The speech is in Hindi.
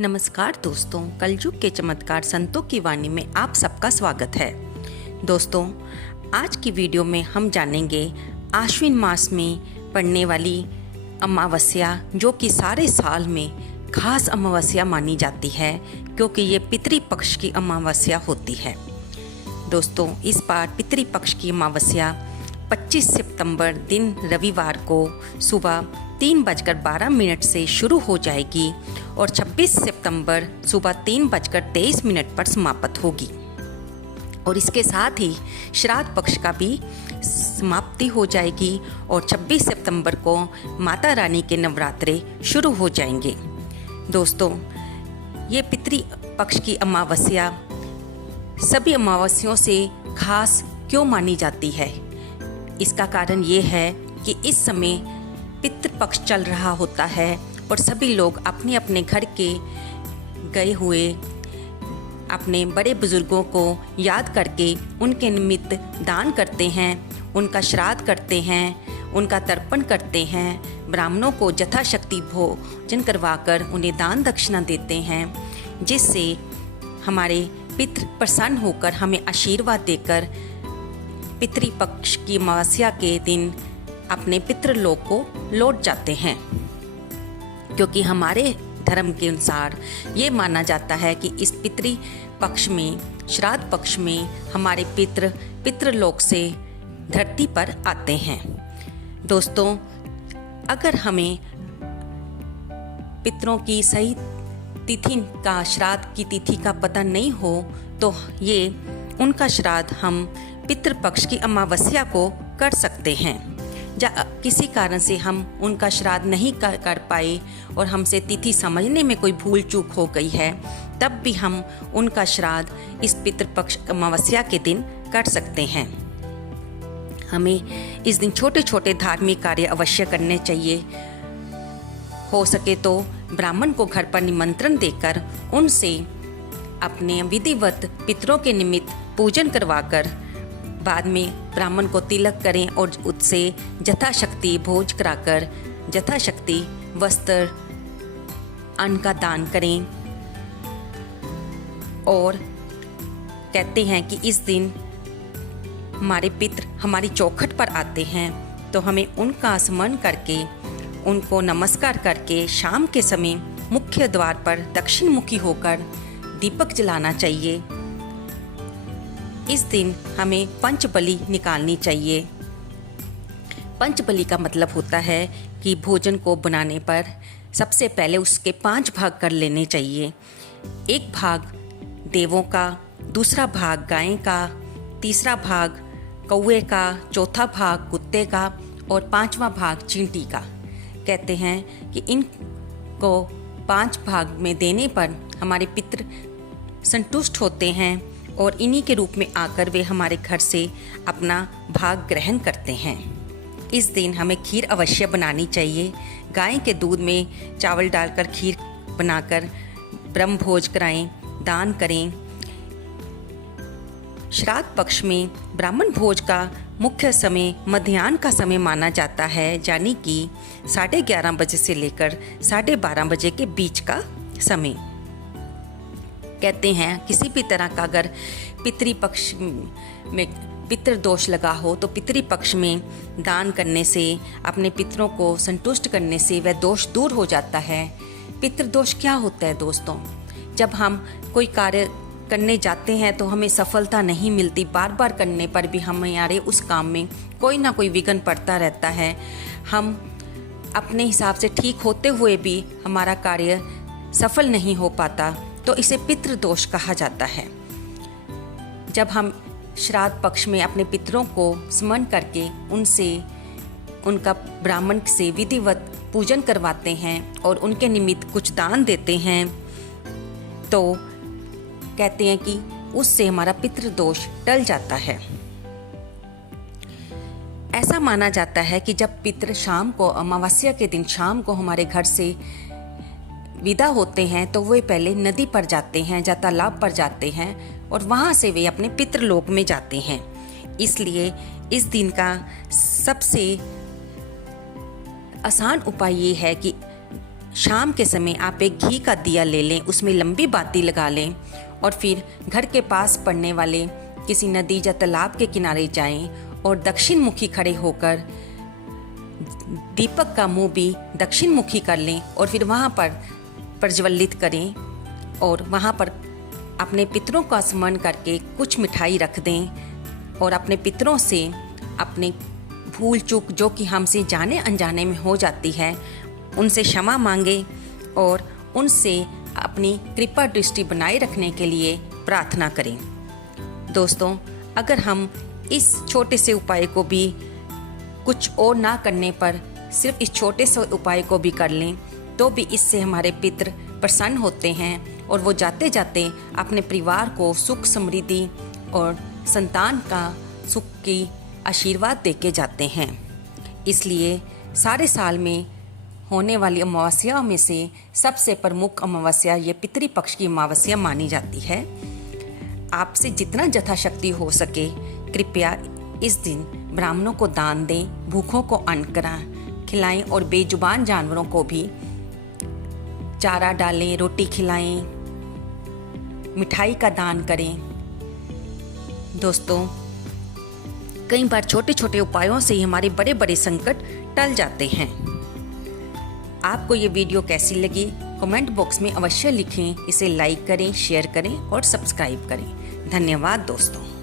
नमस्कार दोस्तों, कलयुग के चमत्कार संतों की वाणी में आप सबका स्वागत है। दोस्तों, आज की वीडियो में हम जानेंगे आश्विन मास में पड़ने वाली अमावस्या, जो कि सारे साल में खास अमावस्या मानी जाती है क्योंकि ये पितृपक्ष की अमावस्या होती है। दोस्तों, इस बार पितृपक्ष की अमावस्या 25 सितंबर दिन रविवार को सुबह 3:12 से शुरू हो जाएगी और 26 सितंबर सुबह 3:23 पर समाप्त होगी। और इसके साथ ही श्राद्ध पक्ष का भी समाप्ति हो जाएगी और 26 सितंबर को माता रानी के नवरात्रे शुरू हो जाएंगे। दोस्तों, ये पितृपक्ष की अमावस्या सभी अमावस्याओं से खास क्यों मानी जाती है? इसका कारण ये है कि इस समय पितृपक्ष चल रहा होता है और सभी लोग अपने अपने घर के गए हुए अपने बड़े बुजुर्गों को याद करके उनके निमित्त दान करते हैं, उनका श्राद्ध करते हैं, उनका तर्पण करते हैं, ब्राह्मणों को यथाशक्ति भोजन करवाकर उन्हें दान दक्षिणा देते हैं, जिससे हमारे पितृ प्रसन्न होकर हमें आशीर्वाद देकर पितृपक्ष की अमावस्या के दिन अपने पितृलोक को लौट जाते हैं। क्योंकि हमारे धर्म के अनुसार ये माना जाता है कि इस पितृपक्ष में, श्राद्ध पक्ष में हमारे पितृलोक से धरती पर आते हैं। दोस्तों, अगर हमें पितरों की सही तिथि का, श्राद्ध की तिथि का पता नहीं हो तो ये उनका श्राद्ध हम पितृपक्ष की अमावस्या को कर सकते हैं। या किसी कारण से हम उनका श्राद्ध नहीं कर पाए और हमसे तिथि समझने में कोई भूल चूक हो गई है, तब भी हम उनका श्राद्ध इस पितृपक्ष अमावस्या के दिन कर सकते हैं। हमें इस दिन छोटे छोटे धार्मिक कार्य अवश्य करने चाहिए। हो सके तो ब्राह्मण को घर पर निमंत्रण देकर उनसे अपने विधिवत पितरों के निमित्त पूजन करवाकर बाद में ब्राह्मण को तिलक करें और उससे यथाशक्ति भोज कराकर यथाशक्ति वस्त्र, अन्न का दान करें। और कहते हैं कि इस दिन हमारे पितृ हमारी चौखट पर आते हैं तो हमें उनका स्मरण करके, उनको नमस्कार करके शाम के समय मुख्य द्वार पर दक्षिण मुखी होकर दीपक जलाना चाहिए। इस दिन हमें पंचबलि निकालनी चाहिए। पंचबलि का मतलब होता है कि भोजन को बनाने पर सबसे पहले उसके 5 भाग कर लेने चाहिए। एक भाग देवों का, दूसरा भाग गाय का, तीसरा भाग कौवे का, चौथा भाग कुत्ते का और 5वां भाग चींटी का। कहते हैं कि इनको 5 भाग में देने पर हमारे पितृ संतुष्ट होते हैं और इन्हीं के रूप में आकर वे हमारे घर से अपना भाग ग्रहण करते हैं। इस दिन हमें खीर अवश्य बनानी चाहिए। गाय के दूध में चावल डालकर खीर बनाकर ब्रह्म भोज कराएं, दान करें। श्राद्ध पक्ष में ब्राह्मण भोज का मुख्य समय मध्याह्न का समय माना जाता है, यानी कि 11:30 बजे से लेकर 12:30 बजे के बीच का समय। कहते हैं किसी भी तरह का अगर पितृपक्ष में पितृदोष लगा हो तो पितृपक्ष में दान करने से, अपने पितरों को संतुष्ट करने से वह दोष दूर हो जाता है। पितृदोष क्या होता है दोस्तों? जब हम कोई कार्य करने जाते हैं तो हमें सफलता नहीं मिलती, बार बार करने पर भी हमारे उस काम में कोई ना कोई विघ्न पड़ता रहता है। हम अपने हिसाब से ठीक होते हुए भी हमारा कार्य सफल नहीं हो पाता, तो इसे पितृदोष कहा जाता है। जब हम श्राद्ध पक्ष में अपने पितरों को स्मरण करके उनसे, उनका ब्राह्मण से विधिवत पूजन करवाते हैं और उनके निमित्त कुछ दान देते हैं, तो कहते हैं कि उससे हमारा पितृदोष टल जाता है। ऐसा माना जाता है कि जब पितृ शाम को, अमावस्या के दिन शाम को हमारे घर से विदा होते हैं तो वे पहले नदी पर जाते हैं या तालाब पर जाते हैं और वहाँ से वे अपने पितृलोक में जाते हैं। इसलिए इस दिन का सबसे आसान उपाय ये है कि शाम के समय आप एक घी का दिया ले लें, उसमें लंबी बाती लगा लें और फिर घर के पास पड़ने वाले किसी नदी या तालाब के किनारे जाएं और दक्षिण मुखी खड़े होकर दीपक का मुंह भी दक्षिण मुखी कर लें और फिर वहाँ पर प्रज्वलित करें और वहाँ पर अपने पितरों का स्मरण करके कुछ मिठाई रख दें और अपने पितरों से अपने भूल चूक जो कि हमसे जाने अनजाने में हो जाती है उनसे क्षमा मांगे और उनसे अपनी कृपा दृष्टि बनाए रखने के लिए प्रार्थना करें। दोस्तों, अगर हम इस छोटे से उपाय को भी कुछ और ना करने पर सिर्फ इस छोटे से उपाय को भी कर लें तो भी इससे हमारे पितृ प्रसन्न होते हैं और वो जाते जाते अपने परिवार को सुख समृद्धि और संतान का सुख की आशीर्वाद देके जाते हैं। इसलिए सारे साल में होने वाली अमावस्याओं में से सबसे प्रमुख अमावस्या ये पितृपक्ष की अमावस्या मानी जाती है। आपसे जितना यथाशक्ति हो सके कृपया इस दिन ब्राह्मणों को दान दें, भूखों को अन्न खिलाएं और बेजुबान जानवरों को भी चारा डालें, रोटी खिलाएं, मिठाई का दान करें। दोस्तों, कई बार छोटे छोटे उपायों से ही हमारे बड़े बड़े संकट टल जाते हैं। आपको ये वीडियो कैसी लगी कमेंट बॉक्स में अवश्य लिखें। इसे लाइक करें, शेयर करें और सब्सक्राइब करें। धन्यवाद दोस्तों।